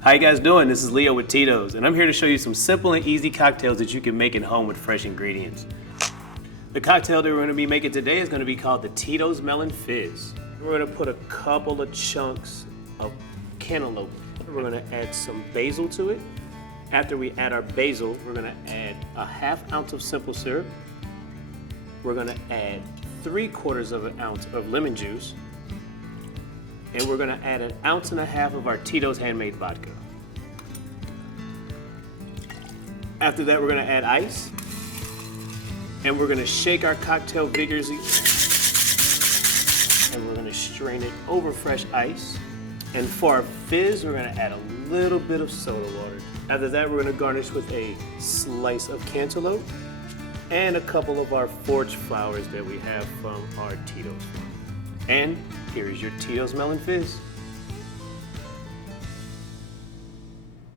How you guys doing? This is Leo with Tito's, and I'm here to show you some simple and easy cocktails that you can make at home with fresh ingredients. The cocktail that we're going to be making today is going to be called the Tito's Melon Fizz. We're going to put a couple of chunks of cantaloupe. We're going to add some basil to it. After we add our basil, we're going to add a ½ ounce of simple syrup. We're going to add 3/4 of an ounce of lemon juice. And we're going to add 1.5 ounces of our Tito's handmade vodka. After that, we're going to add ice. And we're going to shake our cocktail vigorously. And we're going to strain it over fresh ice. And for our fizz, we're going to add a little bit of soda water. After that, we're going to garnish with a slice of cantaloupe and a couple of our forage flowers that we have from our Tito's. And here is your Tito's Melon Fizz.